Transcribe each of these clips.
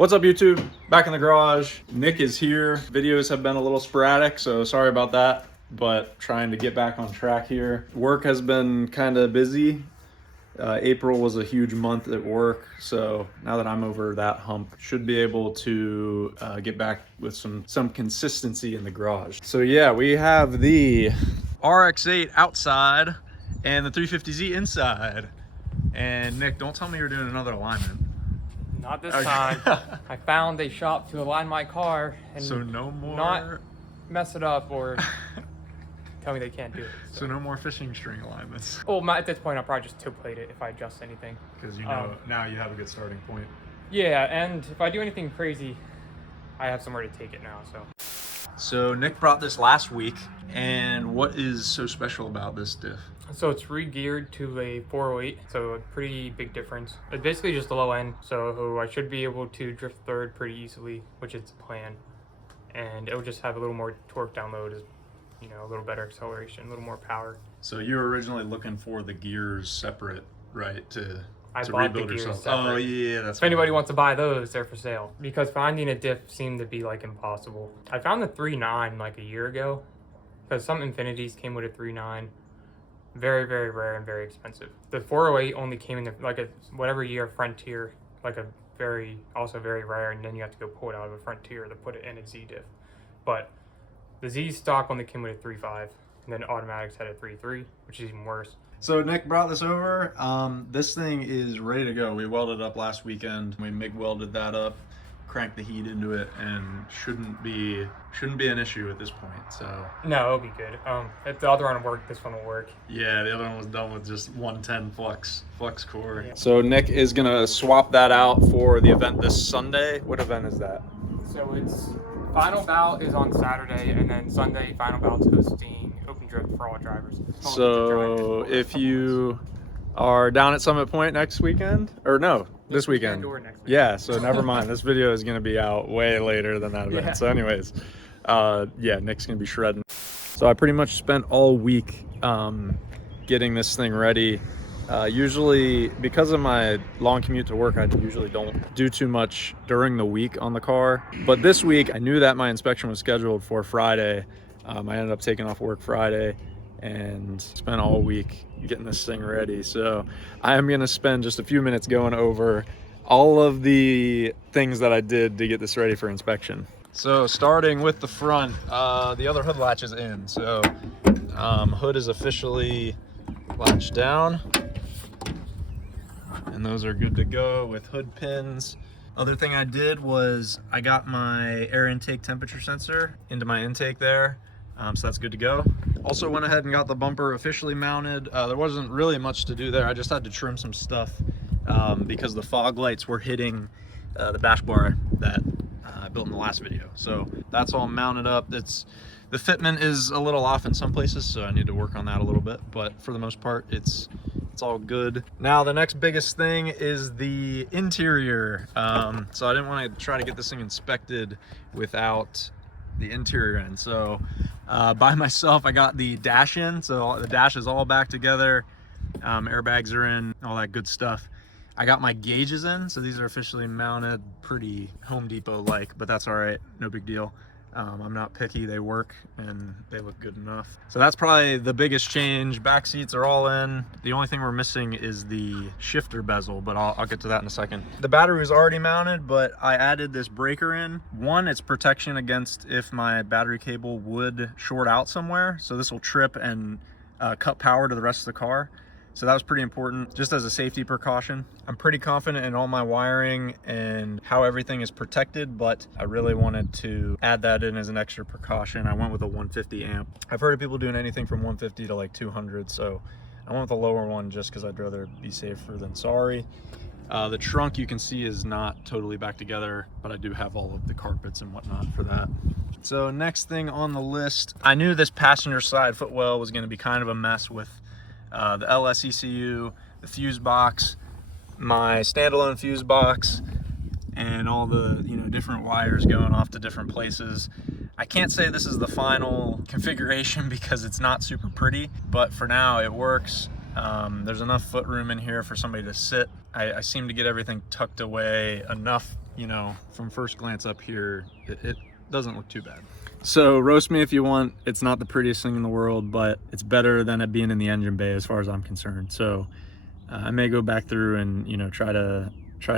What's up, YouTube? Back in the garage. Nick is here. Videos have been a little sporadic, so sorry about that, but trying to get back on track here. Work has been kind of busy. April was a huge month at work, so now that I'm over that hump, should be able to get back with some consistency in the garage. So yeah, we have the Rx8 outside and the 350Z inside. And Nick, don't tell me you're doing another alignment. Not this time. I found a shop to align my car and so no more not mess it up or tell me they can't do it. So no more fishing string alignments. Well, at this point, I'll probably just two-plate it if I adjust anything. Because you know now you have a good starting point. Yeah, and if I do anything crazy, I have somewhere to take it now. So Nick brought this last week, and what is so special about this diff? So it's re-geared to a 408, so a pretty big difference. It's basically just the low end, so I should be able to drift third pretty easily, which is the plan. And it'll just have a little more torque download, you know, a little better acceleration, a little more power. So you were originally looking for the gears separate, right? To bought rebuild the gears yourself. separate. Oh yeah, that's. If anybody wants to buy those, they're for sale. Because finding a diff seemed to be like impossible. I found the 3.9 like a year ago, because some Infinities came with a 3.9. Very, very rare and very expensive. The 408 only came in like a whatever year Frontier, like a also very rare, and then you have to go pull it out of a Frontier to put it in a Z diff. But the Z stock only came with a 3.5, and then automatics had a 3.3, which is even worse. So Nick brought this over. This thing is ready to go. We welded up last weekend. We MIG welded that up, cranked the heat into it, and shouldn't be an issue at this point. So no, it'll be good. If the other one worked, this one will work. Yeah, the other one was done with just 110 flux core. Yeah. So Nick is gonna swap that out for the event this Sunday. What event is that? So it's final bout is on Saturday, and then Sunday final bout's hosting open drift for all drivers. So if you are down at Summit Point next weekend, or no, this weekend. Or next weekend. Yeah, so never mind. This video is gonna be out way later than that event. Yeah. So anyways, yeah, Nick's gonna be shredding. So I pretty much spent all week getting this thing ready. Usually, because of my long commute to work, I usually don't do too much during the week on the car. But this week, I knew that my inspection was scheduled for Friday. I ended up taking off work Friday and spent all week getting this thing ready. So I am gonna spend just a few minutes going over all of the things that I did to get this ready for inspection. So starting with the front, the other hood latch is in. So hood is officially latched down, and those are good to go with hood pins. Other thing I did was I got my air intake temperature sensor into my intake there, so that's good to go. Also went ahead and got the bumper officially mounted. There wasn't really much to do there. I just had to trim some stuff because the fog lights were hitting the dash bar that I built in the last video. So that's all mounted up. The fitment is a little off in some places, so I need to work on that a little bit, but for the most part, it's all good. Now, the next biggest thing is the interior. So I didn't want to try to get this thing inspected without the interior in. So by myself, I got the dash in. So the dash is all back together. Airbags are in, all that good stuff. I got my gauges in, so these are officially mounted, pretty Home Depot-like, but that's all right, no big deal. I'm not picky, they work and they look good enough. So that's probably the biggest change. Back seats are all in. The only thing we're missing is the shifter bezel, but I'll get to that in a second. The battery was already mounted, but I added this breaker in. One, it's protection against if my battery cable would short out somewhere. So this will trip and cut power to the rest of the car. So that was pretty important, just as a safety precaution. I'm pretty confident in all my wiring and how everything is protected, but I really wanted to add that in as an extra precaution. I went with a 150 amp. I've heard of people doing anything from 150 to like 200, so I went with a lower one just because I'd rather be safer than sorry. The trunk, you can see, is not totally back together, but I do have all of the carpets and whatnot for that. So next thing on the list, I knew this passenger side footwell was going to be kind of a mess with the LS ECU, the fuse box, my standalone fuse box, and all the different wires going off to different places. I can't say this is the final configuration because it's not super pretty, but for now it works. There's enough foot room in here for somebody to sit. I seem to get everything tucked away enough you know, from first glance up here, it doesn't look too bad. So roast me if you want. It's not the prettiest thing in the world, but it's better than it being in the engine bay as far as I'm concerned. So I may go back through and, you know, try to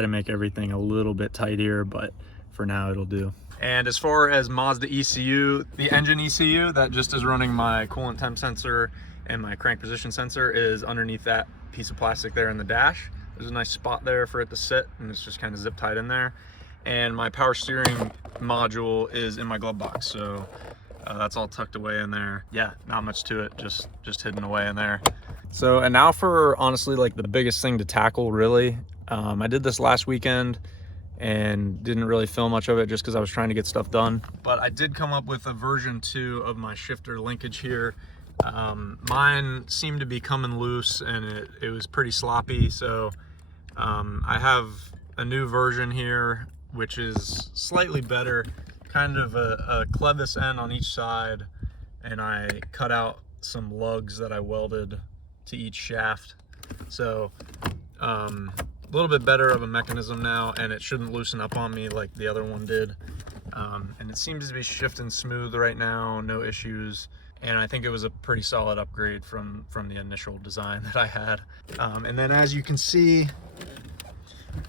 make everything a little bit tidier, but for now it'll do. And as far as Mazda ECU, the engine ECU that just is running my coolant temp sensor and my crank position sensor is underneath that piece of plastic there in the dash. There's a nice spot there for it to sit, and it's just kind of zip tied in there. And my power steering module is in my glove box, so that's all tucked away in there. Yeah, not much to it, just hidden away in there. So, and now for honestly like the biggest thing to tackle really. I did this last weekend and didn't really film much of it just because I was trying to get stuff done. But I did come up with a version 2 of my shifter linkage here. Mine seemed to be coming loose and it was pretty sloppy, so I have a new version here which is slightly better, kind of a clevis end on each side, and I cut out some lugs that I welded to each shaft. So a little bit better of a mechanism now, and it shouldn't loosen up on me like the other one did. And it seems to be shifting smooth right now, no issues. And I think it was a pretty solid upgrade from the initial design that I had. And then as you can see,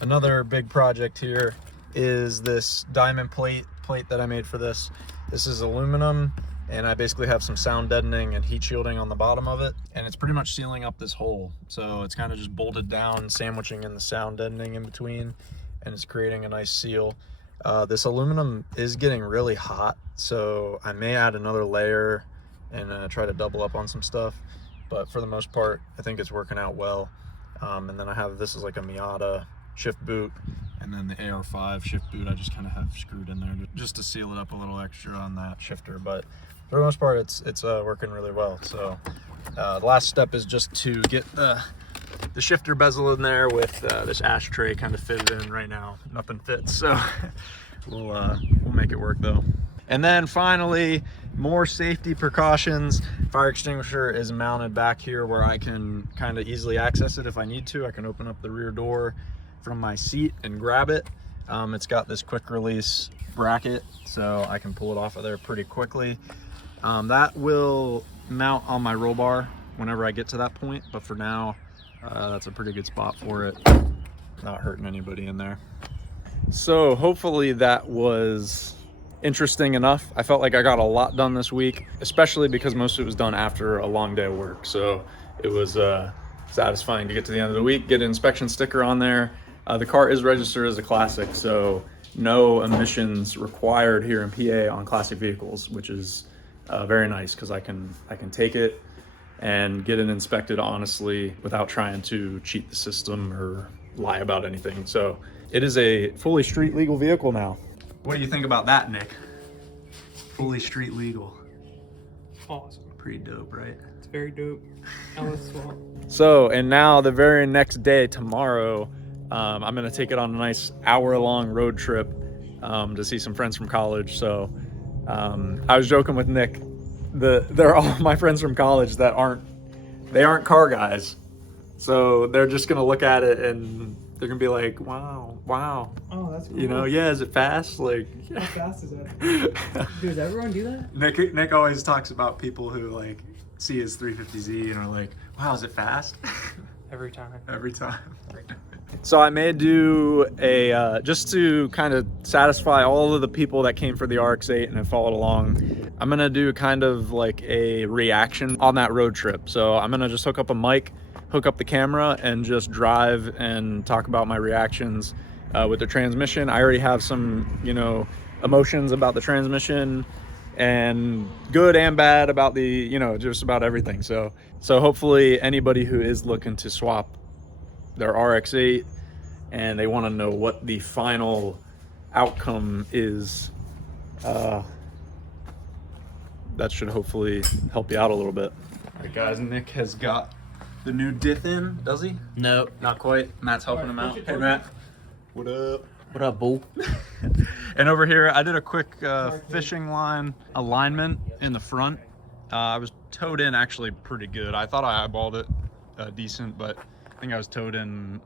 another big project here is this diamond plate that I made for this. This is aluminum, and I basically have some sound deadening and heat shielding on the bottom of it, and it's pretty much sealing up this hole. So it's kind of just bolted down, sandwiching in the sound deadening in between, and it's creating a nice seal. This aluminum is getting really hot, so I may add another layer and try to double up on some stuff, but for the most part I think it's working out well. And then I have, this is like a Miata shift boot, and then the AR5 shift boot I just kind of have screwed in there just to seal it up a little extra on that shifter. But for the most part it's working really well. So the last step is just to get the shifter bezel in there with this ashtray kind of fitted in. Right now nothing fits, so we'll make it work though. And then finally, more safety precautions. Fire extinguisher is mounted back here where I can kind of easily access it if I need to. I can open up the rear door from my seat and grab it. It's got this quick release bracket, so I can pull it off of there pretty quickly. That will mount on my roll bar whenever I get to that point, but for now, that's a pretty good spot for it. Not hurting anybody in there. So hopefully that was interesting enough. I felt like I got a lot done this week, especially because most of it was done after a long day of work. So it was satisfying to get to the end of the week, get an inspection sticker on there. The car is registered as a classic, so no emissions required here in PA on classic vehicles, which is very nice because I can take it and get it inspected honestly without trying to cheat the system or lie about anything. So it is a fully street legal vehicle now. What do you think about that, Nick? Fully street legal. Awesome. Pretty dope, right? It's very dope. So, and now the very next day, tomorrow, I'm gonna take it on a nice hour-long road trip to see some friends from college. So I was joking with Nick, they're all my friends from college that aren't car guys. So they're just gonna look at it and they're gonna be like, wow. Oh, that's cool. You know, yeah, is it fast? Like, how fast is that? Does everyone do that? Nick always talks about people who like see his 350Z and are like, wow, is it fast? Every time. So I may do a, just to kind of satisfy all of the people that came for the Rx8 and have followed along, I'm gonna do kind of like a reaction on that road trip. So I'm gonna just hook up a mic, hook up the camera, and just drive and talk about my reactions with the transmission. I already have some, you know, emotions about the transmission, and good and bad about the, you know, just about everything. So hopefully anybody who is looking to swap their Rx8 and they want to know what the final outcome is, that should hopefully help you out a little bit. All right, guys, Nick has got the new diff in, does he? No. Not quite. Matt's helping him out. Hey, Matt. What up? What up, boo? And over here, I did a quick fishing line alignment in the front. I was towed in actually pretty good. I thought I eyeballed it decent, but I think I was towed in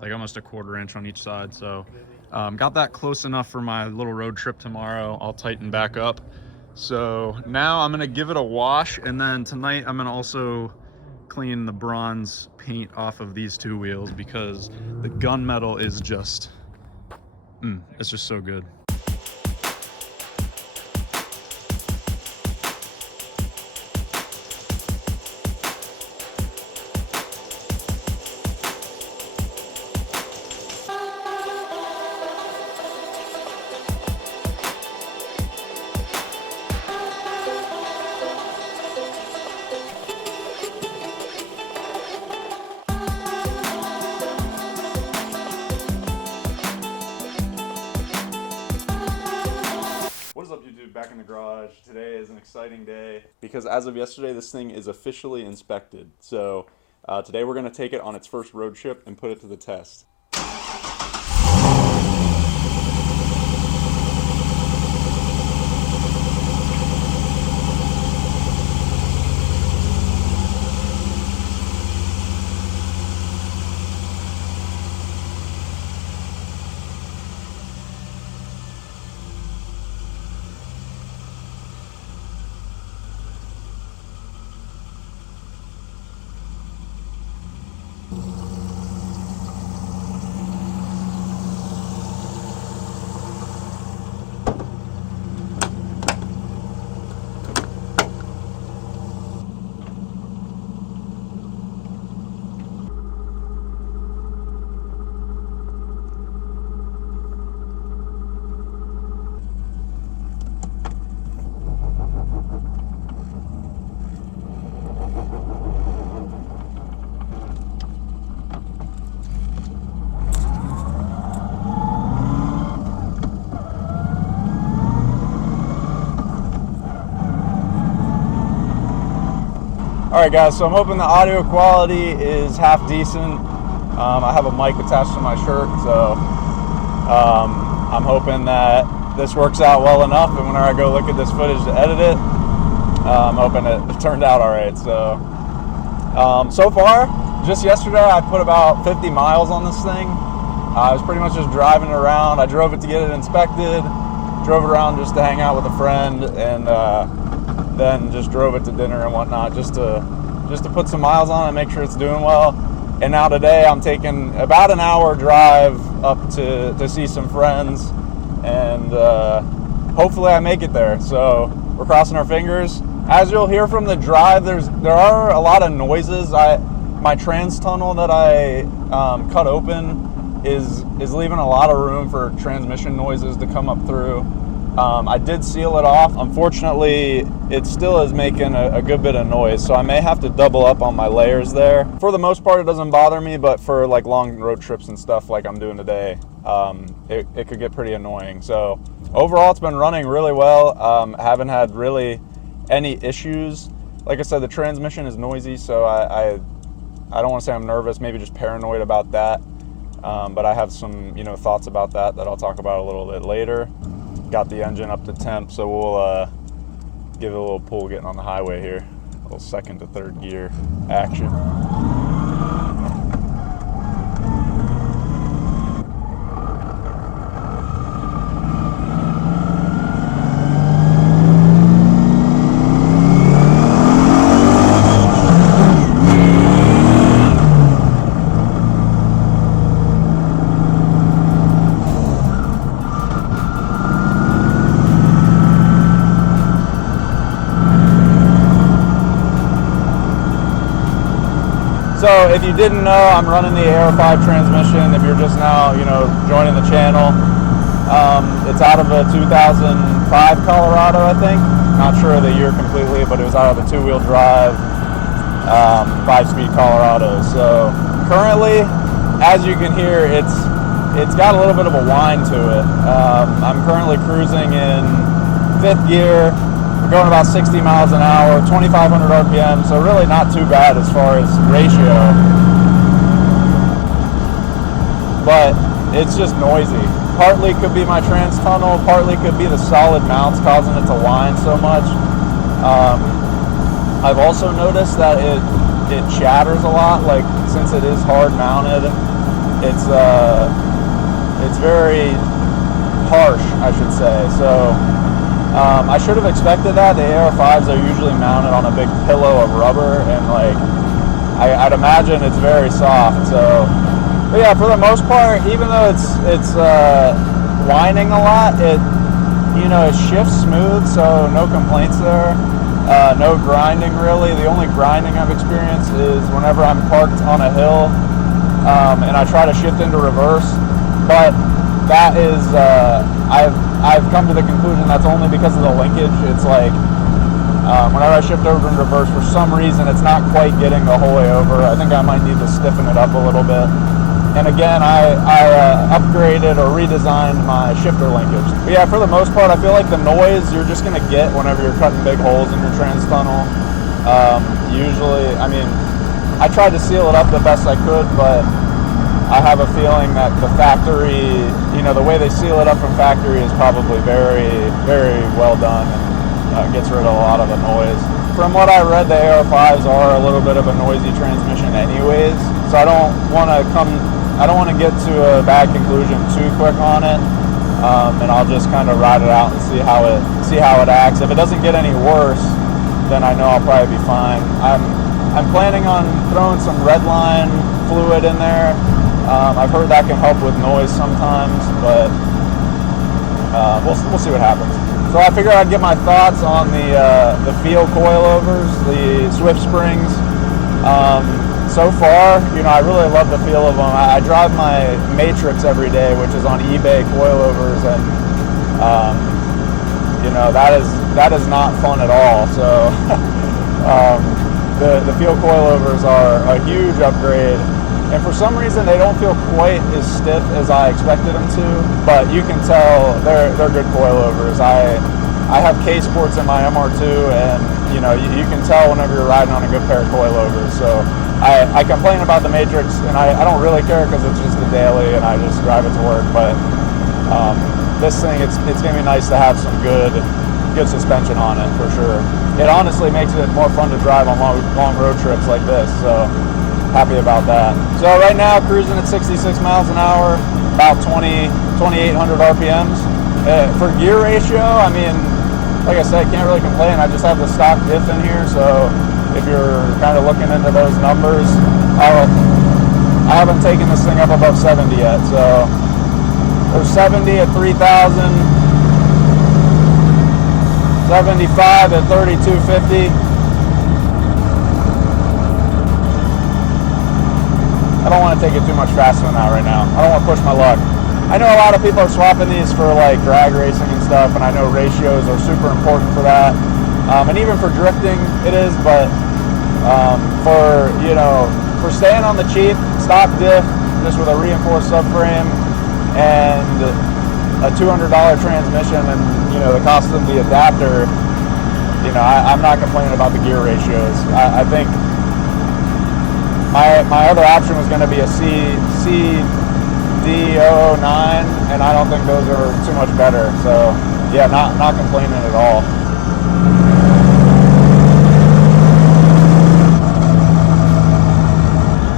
like almost a 1/4 inch on each side. So Got that close enough for my little road trip tomorrow. I'll tighten back up. So now I'm gonna give it a wash, and then tonight I'm gonna also clean the bronze paint off of these two wheels because the gunmetal is just, it's just so good. What is up, YouTube? Back in the garage. Today is an exciting day because as of yesterday, this thing is officially inspected. So today we're going to take it on its first road trip and put it to the test. Alright guys, so I'm hoping the audio quality is half decent. I have a mic attached to my shirt, so I'm hoping that this works out well enough, and whenever I go look at this footage to edit it, I'm hoping it turned out alright. So, so far, just yesterday I put about 50 miles on this thing. I was pretty much just driving it around. I drove it to get it inspected, drove it around just to hang out with a friend, and then just drove it to dinner and whatnot, just to put some miles on it and make sure it's doing well. And now today I'm taking about an hour drive up to see some friends, and hopefully I make it there. So we're crossing our fingers. As you'll hear from the drive, there are a lot of noises. My trans tunnel that I cut open is leaving a lot of room for transmission noises to come up through. I did seal it off. Unfortunately, it still is making a good bit of noise, so I may have to double up on my layers there. For the most part, it doesn't bother me, but for like long road trips and stuff like I'm doing today, it could get pretty annoying. So overall, it's been running really well. Haven't had really any issues. Like I said, the transmission is noisy, so I don't want to say I'm nervous, maybe just paranoid about that. But I have some thoughts about that I'll talk about a little bit later. Got the engine up to temp, so we'll give it a little pull getting on the highway here. A little second to third gear action. So if you didn't know, I'm running the Aero5 transmission. If you're just now, joining the channel, it's out of a 2005 Colorado, I think. Not sure of the year completely, but it was out of a two-wheel drive, 5-speed Colorado. So currently, as you can hear, it's got a little bit of a whine to it. I'm currently cruising in 5th gear. We're going about 60 miles an hour, 2,500 RPM, so really not too bad as far as ratio. But it's just noisy. Partly could be my trans tunnel, partly could be the solid mounts causing it to whine so much. I've also noticed that it chatters a lot, like since it is hard mounted, It's very harsh, I should say. So I should have expected that. The AR5s are usually mounted on a big pillow of rubber, and like I'd imagine it's very soft. So, but yeah, for the most part, even though it's whining a lot, it shifts smooth, so no complaints there. No grinding really. The only grinding I've experienced is whenever I'm parked on a hill and I try to shift into reverse. But that is, I've come to the conclusion that's only because of the linkage. It's like whenever I shift over in reverse, for some reason it's not quite getting the whole way over. I think I might need to stiffen it up a little bit. And again, I upgraded or redesigned my shifter linkage. But yeah, for the most part, I feel like the noise you're just gonna get whenever you're cutting big holes in your trans tunnel. Usually, I mean, I tried to seal it up the best I could, but I have a feeling that the factory, the way they seal it up from factory is probably very, very well done, and gets rid of a lot of the noise. From what I read, the AR5s are a little bit of a noisy transmission anyways, so I don't want to get to a bad conclusion too quick on it, and I'll just kind of ride it out and see how it acts. If it doesn't get any worse, then I know I'll probably be fine. I'm planning on throwing some redline fluid in there. I've heard that can help with noise sometimes, but we'll see what happens. So I figured I'd get my thoughts on the field coilovers, the Swift Springs. So far, I really love the feel of them. I drive my Matrix every day, which is on eBay coilovers, and that is not fun at all. So the field coilovers are a huge upgrade, and for some reason they don't feel quite as stiff as I expected them to. But you can tell they're good coilovers. I have case ports in my MR2, and you can tell whenever you're riding on a good pair of coilovers. So I complain about the Matrix, and I don't really care because it's just a daily and I just drive it to work. But this thing, it's gonna be nice to have some good suspension on it for sure. It honestly makes it more fun to drive on long road trips like this. So happy about that. So right now cruising at 66 miles an hour, about 2,800 RPMs. For gear ratio, I mean, like I said, can't really complain. I just have the stock diff in here, so if you're kind of looking into those numbers, I haven't taken this thing up above 70 yet. So there's 70 at 3,000, 75 at 3,250. I don't want to take it too much faster than that right now. I don't want to push my luck. I know a lot of people are swapping these for like drag racing and stuff, and I know ratios are super important for that. And even for drifting it is, but for staying on the cheap, stock diff, just with a reinforced subframe and a $200 transmission and, the cost of the adapter, I'm not complaining about the gear ratios. I think my other option was going to be a CD009, and I don't think those are too much better. So yeah, not complaining at all.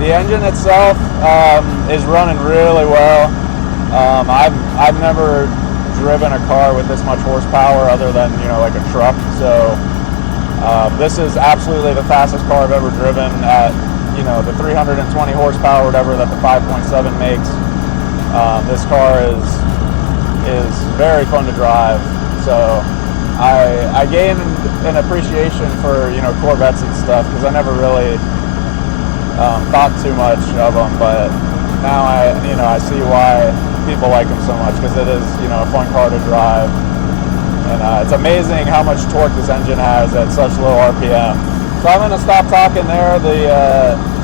The engine itself is running really well. I've never driven a car with this much horsepower other than like a truck. So this is absolutely the fastest car I've ever driven at the 320 horsepower, whatever that the 5.7 makes. This car is very fun to drive. So I gained an appreciation for Corvettes and stuff because I never really thought too much of them, but now I see why people like them so much, because it is a fun car to drive, and it's amazing how much torque this engine has at such low RPM. So I'm going to stop talking there.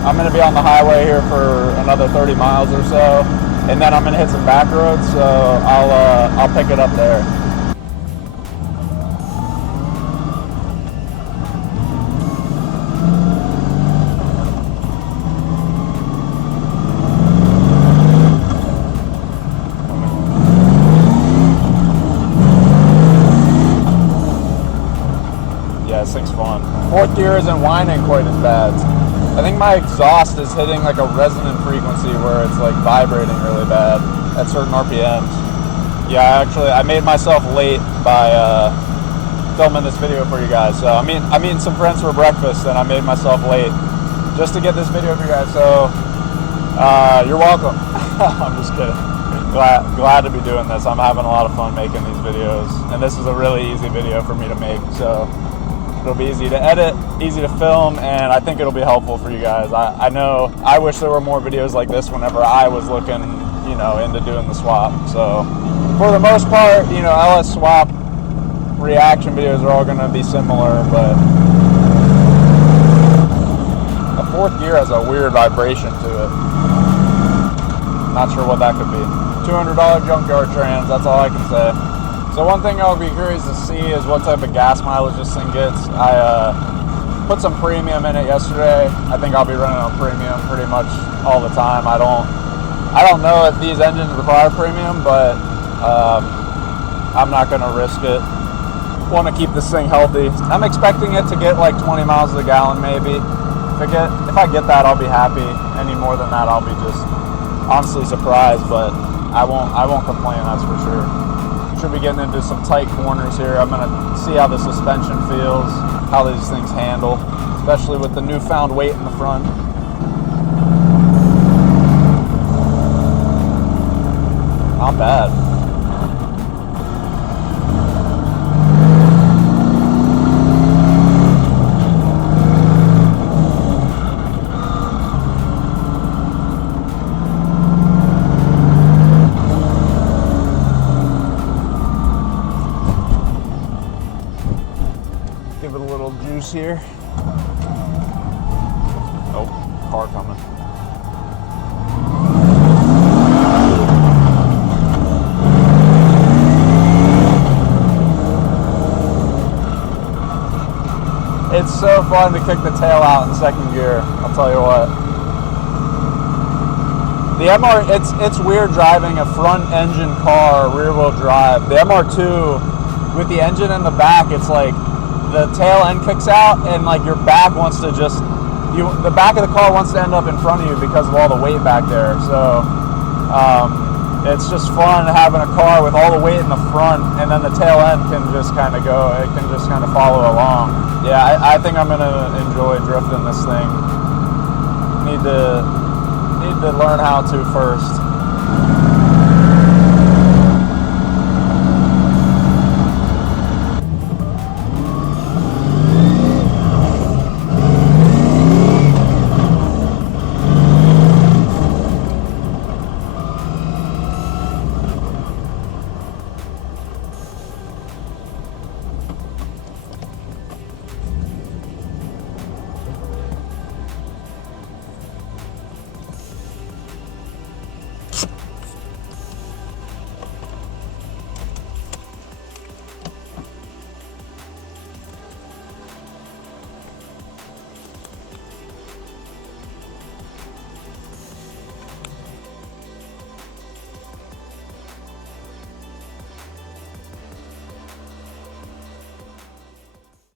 I'm going to be on the highway here for another 30 miles or so, and then I'm going to hit some back roads. So I'll pick it up there. This thing's fun. Fourth gear isn't whining quite as bad. I think my exhaust is hitting like a resonant frequency where it's like vibrating really bad. at certain RPMs. Yeah, I made myself late by filming this video for you guys. So I'm eating some friends for breakfast, and I made myself late just to get this video for you guys. So you're welcome. I'm just kidding. Glad to be doing this. I'm having a lot of fun making these videos, and this is a really easy video for me to make. So it'll be easy to edit, easy to film, and I think it'll be helpful for you guys. I know I wish there were more videos like this whenever I was looking, you know, into doing the swap. So for the most part, you know, LS swap reaction videos are all going to be similar, but the fourth gear has a weird vibration to it. Not sure what that could be. $200 junkyard trans, that's all I can say. So one thing I'll be curious to see is what type of gas mileage this thing gets. I put some premium in it yesterday. I think I'll be running on premium pretty much all the time. I don't know if these engines require premium, but I'm not going to risk it. Want to keep this thing healthy. I'm expecting it to get like 20 miles to the gallon maybe. If I get that, I'll be happy. Any more than that, I'll be just honestly surprised, but I won't complain, that's for sure. Should be getting into some tight corners here. I'm gonna see how the suspension feels, how these things handle, especially with the newfound weight in the front. Not bad. Give it a little juice here. Oh, car coming. It's so fun to kick the tail out in second gear, I'll tell you what. The it's weird driving a front engine car, rear wheel drive. The MR2, with the engine in the back, it's like the tail end kicks out and like your back wants to the back of the car wants to end up in front of you because of all the weight back there. So it's just fun having a car with all the weight in the front, and then the tail end can just kind of go, it can just kind of follow along. Yeah, I think I'm gonna enjoy drifting this thing. Need to learn how to first.